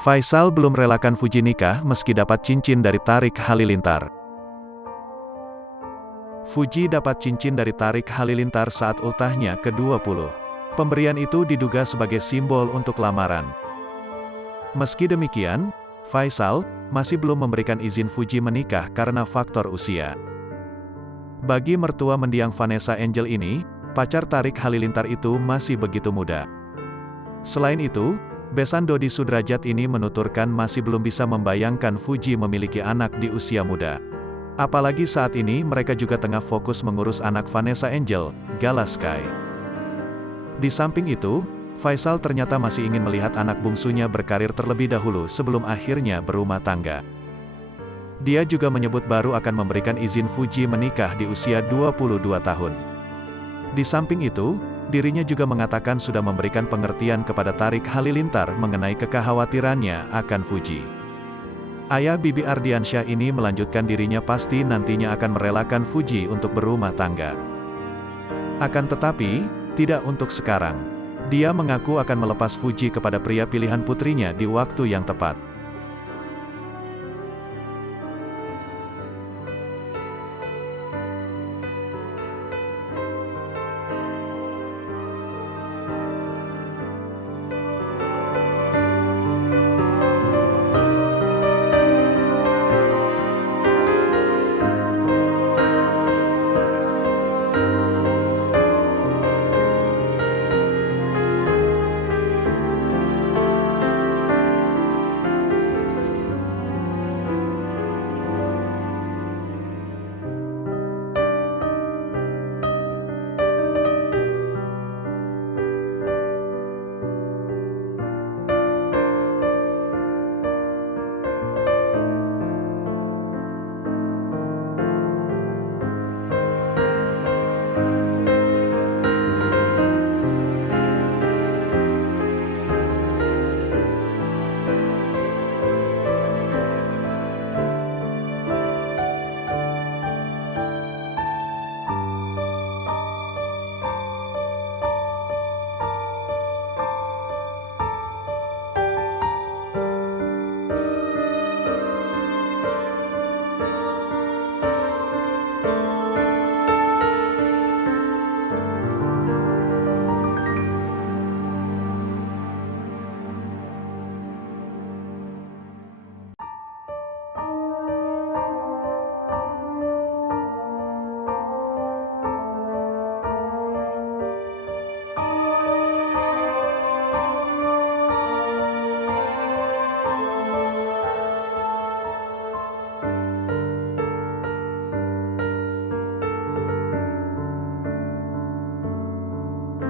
Faisal belum relakan Fuji nikah meski dapat cincin dari Tarik Halilintar. Fuji dapat cincin dari Tarik Halilintar saat ultahnya ke-20. Pemberian itu diduga sebagai simbol untuk lamaran. Meski demikian, Faisal masih belum memberikan izin Fuji menikah karena faktor usia. Bagi mertua mendiang Vanessa Angel ini, pacar Tarik Halilintar itu masih begitu muda. Selain itu, besan Dodi Sudrajat ini menuturkan masih belum bisa membayangkan Fuji memiliki anak di usia muda. Apalagi saat ini mereka juga tengah fokus mengurus anak Vanessa Angel, Gala Sky. Di samping itu, Faisal ternyata masih ingin melihat anak bungsunya berkarir terlebih dahulu sebelum akhirnya berumah tangga. Dia juga menyebut baru akan memberikan izin Fuji menikah di usia 22 tahun. Di samping itu, dirinya juga mengatakan sudah memberikan pengertian kepada Tarik Halilintar mengenai kekhawatirannya akan Fuji. Ayah Bibi Ardiansyah ini melanjutkan dirinya pasti nantinya akan merelakan Fuji untuk berumah tangga. Akan tetapi, tidak untuk sekarang. Dia mengaku akan melepas Fuji kepada pria pilihan putrinya di waktu yang tepat.